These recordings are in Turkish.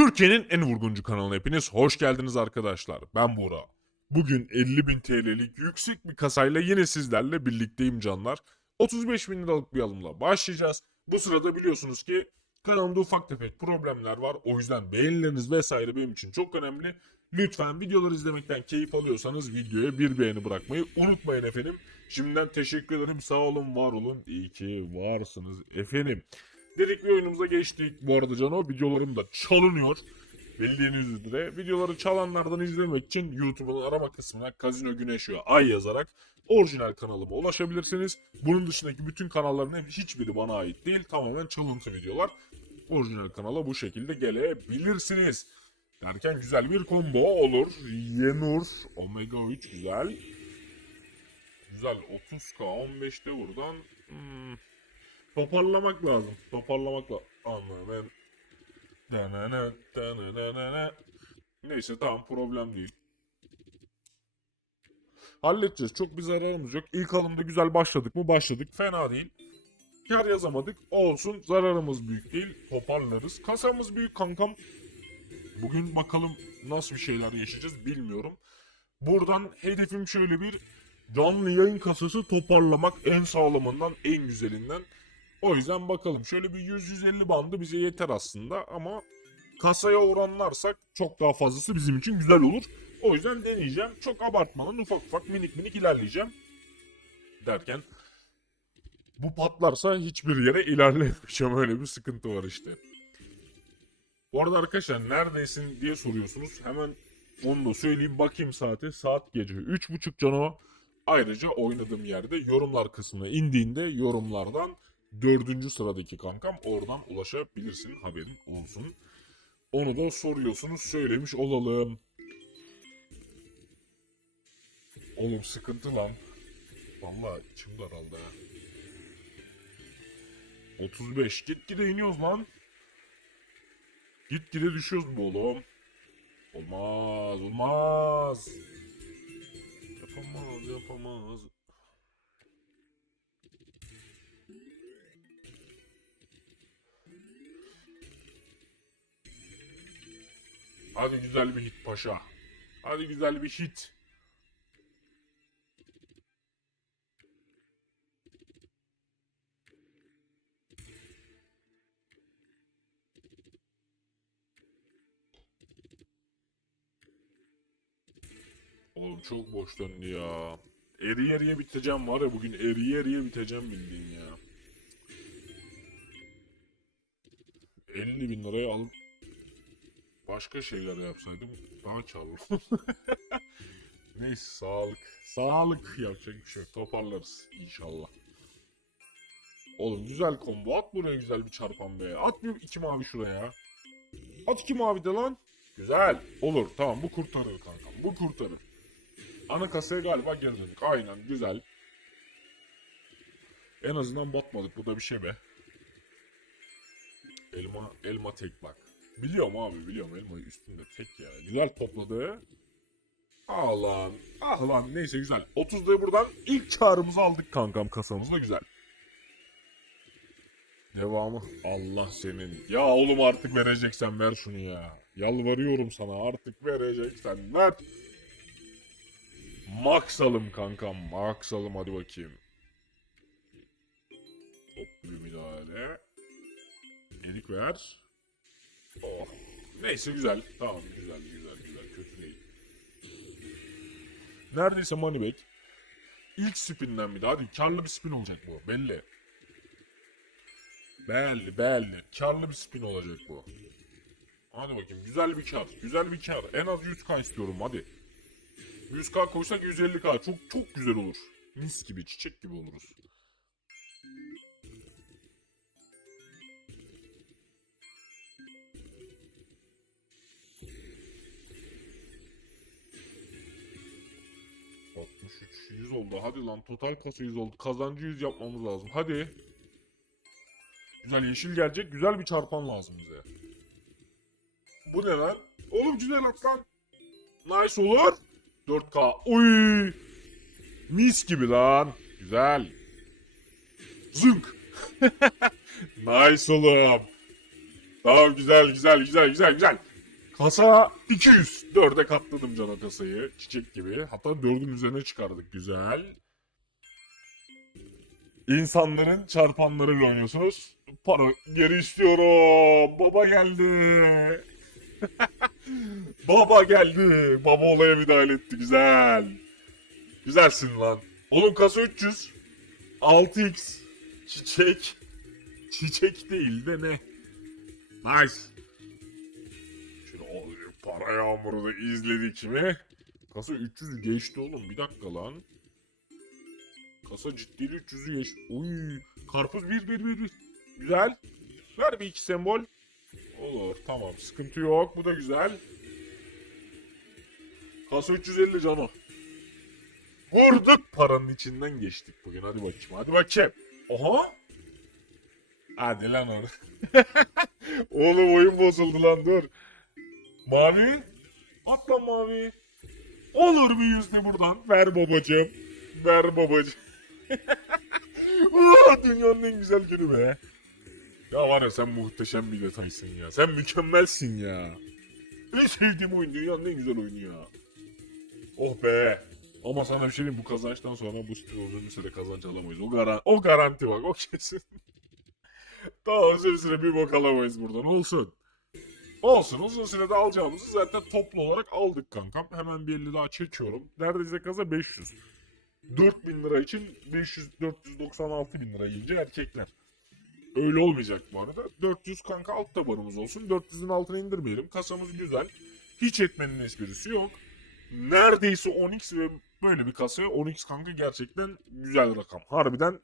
Türkiye'nin en vurguncu kanalına hepiniz hoş geldiniz arkadaşlar. Ben Buğra. Bugün 50.000 TL'lik yüksek bir kasayla yine sizlerle birlikteyim canlar. 35 bin liralık bir alımla başlayacağız. Bu sırada biliyorsunuz ki kanalımda ufak tefek problemler var. O yüzden beğenileriniz vesaire benim için çok önemli. Lütfen videoları izlemekten keyif alıyorsanız videoya bir beğeni bırakmayı unutmayın efendim. Şimdiden teşekkür ederim. Sağ olun, var olun. İyi ki varsınız efendim. Dedik bir oyunumuza geçtik. Bu arada Cano videolarım da çalınıyor. Bildiğiniz üzere videoları çalanlardan izlemek için YouTube'un arama kısmına Kazino Güneş Ay yazarak orijinal kanalıma ulaşabilirsiniz. Bunun dışındaki bütün kanalların hiçbiri bana ait değil. Tamamen çalıntı videolar. Orijinal kanala bu şekilde gelebilirsiniz. Derken güzel bir combo olur. Yenur, Omega 3 güzel. Güzel 30k 15'te buradan. Hmm, toparlamak lazım. Toparlamak lazım. Anladım. Neyse tamam problem değil. Halledeceğiz. Çok bir zararımız yok. İlk alımda güzel başladık mı? Başladık. Fena değil. Kar yazamadık. Olsun. Zararımız büyük değil. Toparlarız. Kasamız büyük kankam. Bugün bakalım nasıl bir şeyler yaşayacağız bilmiyorum. Buradan hedefim şöyle bir canlı yayın kasası toparlamak en sağlamından en güzelinden. O yüzden bakalım şöyle bir 100-150 bandı bize yeter aslında ama kasaya oranlarsak çok daha fazlası bizim için güzel olur. O yüzden deneyeceğim. Çok abartmadan ufak ufak minik minik ilerleyeceğim. Derken bu patlarsa hiçbir yere ilerleyemeyeceğim. Öyle bir sıkıntı var işte. Bu arada arkadaşlar neredesin diye soruyorsunuz. Hemen onu da söyleyeyim bakayım saate. Saat gece 3.30 cano. Ayrıca oynadığım yerde yorumlar kısmına indiğinde yorumlardan dördüncü sıradaki kankam oradan ulaşabilirsin haberin olsun. Onu da soruyorsunuz söylemiş olalım. Oğlum sıkıntı lan. Vallahi içim daraldı ha. 35 gitgide iniyoruz lan. Gitgide düşüyoruz bu oğlum. Olmaz olmaz. Yapamaz yapamaz. Hadi güzel bir hit paşa. Hadi güzel bir hit. Oğlum çok boş döndü ya. Eri eriye biteceğim var ya bugün eri eriye biteceğim bildiğin ya. 50 bin liraya alıp başka şeyler yapsaydım daha karlı. Neyse sağlık. Sağlık yapacak bir şey. Toparlarız inşallah. Oğlum güzel combo. At buraya güzel bir çarpan be. At bir iki mavi şuraya. At iki mavi de lan. Güzel. Olur tamam bu kurtarır kankam. Bu kurtarır. Ana kasaya galiba geri. Aynen güzel. En azından batmadık. Bu da bir şey be. Elma, elma tek bak. Biliyorum abi biliyorum elma üstünde tek ya. Güzel topladı. Ah lan. Ah lan neyse güzel. 30'da buradan ilk çağrımızı aldık kankam kasamızda güzel. Devamı. Allah senin. Ya oğlum artık vereceksen ver şunu ya. Yalvarıyorum sana artık vereceksen ver. Max alım kankam. Max alım hadi bakayım. Toplu müdahale. Elik ver. Oh. Neyse güzel. Tamam güzel güzel güzel. Kötü değil. Neredeyse Moneybag. İlk spinden bir daha. Hadi karlı bir spin olacak bu. Belli. Belli belli. Karlı bir spin olacak bu. Hadi bakayım. Güzel bir kar. Güzel bir kar. En az 100k istiyorum hadi. 100k koysak 150k. Çok çok güzel olur. Mis gibi çiçek gibi oluruz. 100 oldu. Hadi lan total kasa 100 oldu. Kazancı 100 yapmamız lazım. Hadi. Güzel yeşil gelecek. Güzel bir çarpan lazım bize. Bu ne lan? Oğlum güzel at lan. Nice olur. 4K. Uy. Mis gibi lan. Güzel. Zınk. nice oğlum. Tamam güzel güzel güzel güzel güzel. Kasa 200. Dörde katladım cana kasayı. Çiçek gibi. Hatta dördün üzerine çıkardık. Güzel. İnsanların çarpanlarıyla oynuyorsunuz. Para geri istiyorum. Baba geldi. Baba geldi. Baba olaya müdahale etti. Güzel. Güzelsin lan. Oğlum kasa 300. 6x. Çiçek. Çiçek değil de ne? Nice. Para yağmuru da izledik mi? Kasa 300'ü geçti oğlum. Bir dakika lan. Kasa ciddi 300'ü geçti. Uy. Karpuz 1 1 1 1. Güzel. Ver bir iki sembol. Olur tamam sıkıntı yok bu da güzel. Kasa 350 cano. Vurduk paranın içinden geçtik bugün hadi bakayım hadi bakayım. Oha. Hadi lan or. Oğlum oyun bozuldu lan dur. Mavi. At lan mavi. Olur bir yüzde buradan. Ver babacığım. Ver babacığım. Aa, Dünyanın en güzel günü be. Ya var ya sen muhteşem bir detaysın ya. Sen mükemmelsin ya. En sevdiğim oyun dünyanın en güzel oyunu ya. Oh be. Ama sana bir şey diyeyim bu kazançtan sonra bu stil uzun bir süre kazanç alamayız. O, garan o garanti bak o kesin. Daha uzun süre bir bok alamayız buradan olsun. Olsun uzun sürede alacağımızı zaten toplu olarak aldık kankam. Hemen bir 50 daha çekiyorum. Neredeyse kaza 500. 4000 lira için 500 496 bin lira yiyince erkekler. Öyle olmayacak bu arada. 400 kanka alt tabanımız olsun. 400'ün altına indirmeyelim. Kasamız güzel. Hiç etmenin esprisi yok. Neredeyse 10x ve böyle bir kasaya 10x kanka gerçekten güzel rakam. Harbiden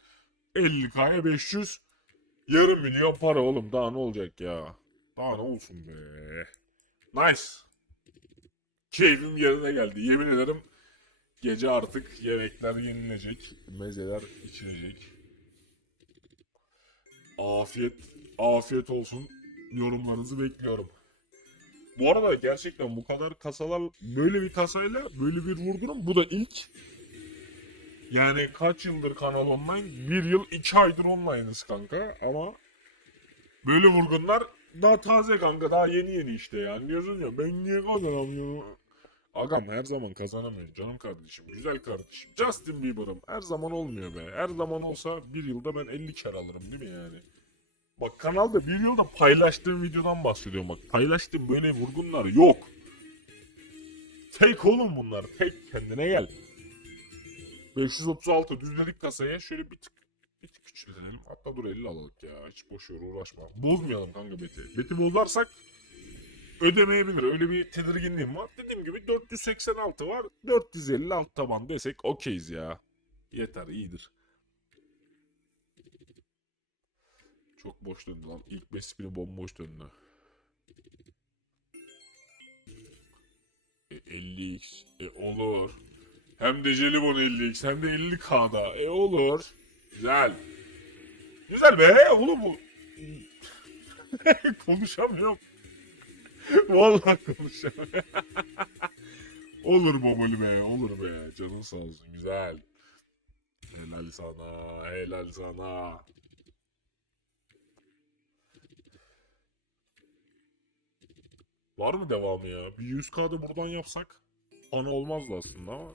50k'ya 500 yarım milyon para oğlum. Daha ne olacak ya? Daha ne olsun be. Nice. Keyfim yerine geldi. Yemin ederim gece artık yemekler yenilecek. Mezeler içilecek. Afiyet, afiyet olsun. Yorumlarınızı bekliyorum. Bu arada gerçekten bu kadar kasalar böyle bir kasayla böyle bir vurdurum. Bu da ilk. Yani kaç yıldır kanal online? Bir yıl iki aydır online'ız kanka ama böyle vurgunlar daha taze kanka daha yeni yeni işte yani diyorsun ya ben niye kazanamıyorum? Agam her zaman kazanamıyor canım kardeşim güzel kardeşim Justin Bieber'ım her zaman olmuyor be her zaman olsa bir yılda ben 50 kere alırım değil mi yani? Bak kanalda bir yılda paylaştığım videodan bahsediyorum bak. Paylaştığım böyle vurgunlar yok. Fake oğlum bunlar. Fake kendine gel. 536 düzledik kasaya. Şöyle bir tık tık küçültelim. Hatta dur 50 alalım ya. Hiç boş ver uğraşma. Bozmayalım kanka beti. Beti bozarsak ödemeyebilir. Öyle bir tedirginliğim var. Dediğim gibi 486 var. 450 alt taban desek okeyiz ya. Yeter iyidir. Çok boş döndü lan. İlk 5 spini bomboş döndü. E, 50x. E olur. Hem de jelibon 50x hem de 50k'da. E olur. Güzel. Güzel be. Oğlum bu. Konuşamıyorum. Vallahi konuşamıyorum. olur babali be. Olur be. Canın sağ olsun. Güzel. Helal sana. Helal sana. Var mı devamı ya? Bir 100k'da buradan yapsak ana olmazdı aslında ama.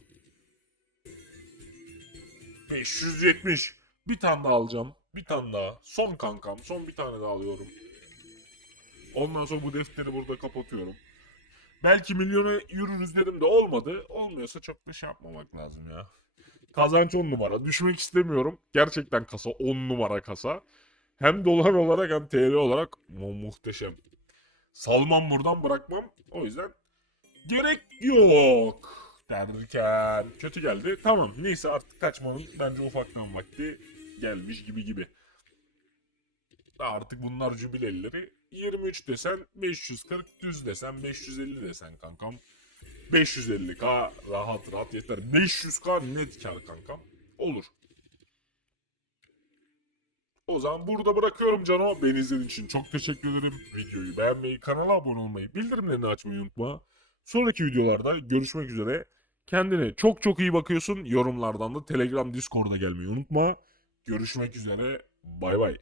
570. Bir tane daha alacağım. Bir tane daha. Son kankam. Son bir tane daha alıyorum. Ondan sonra bu defteri burada kapatıyorum. Belki milyona yürürüz dedim de olmadı. Olmuyorsa çok da şey yapmamak lazım ya. Kazanç 10 numara. Düşmek istemiyorum. Gerçekten kasa 10 numara kasa. Hem dolar olarak hem TL olarak mu- muhteşem. Salmam buradan bırakmam. O yüzden gerek yok derken kötü geldi. Tamam neyse artık kaçmanın bence ufaktan vakti gelmiş gibi gibi. Artık bunlar jübilelileri 23 desen 540 düz desen 550 desen kankam. 550k rahat rahat yeter. 500k net kar kankam. Olur. O zaman burada bırakıyorum Cano. Beni izlediğin için çok teşekkür ederim. Videoyu beğenmeyi, kanala abone olmayı, bildirimlerini açmayı unutma. Sonraki videolarda görüşmek üzere. Kendine çok çok iyi bakıyorsun. Yorumlardan da Telegram Discord'a gelmeyi unutma. Görüşmek üzere. Bay bay.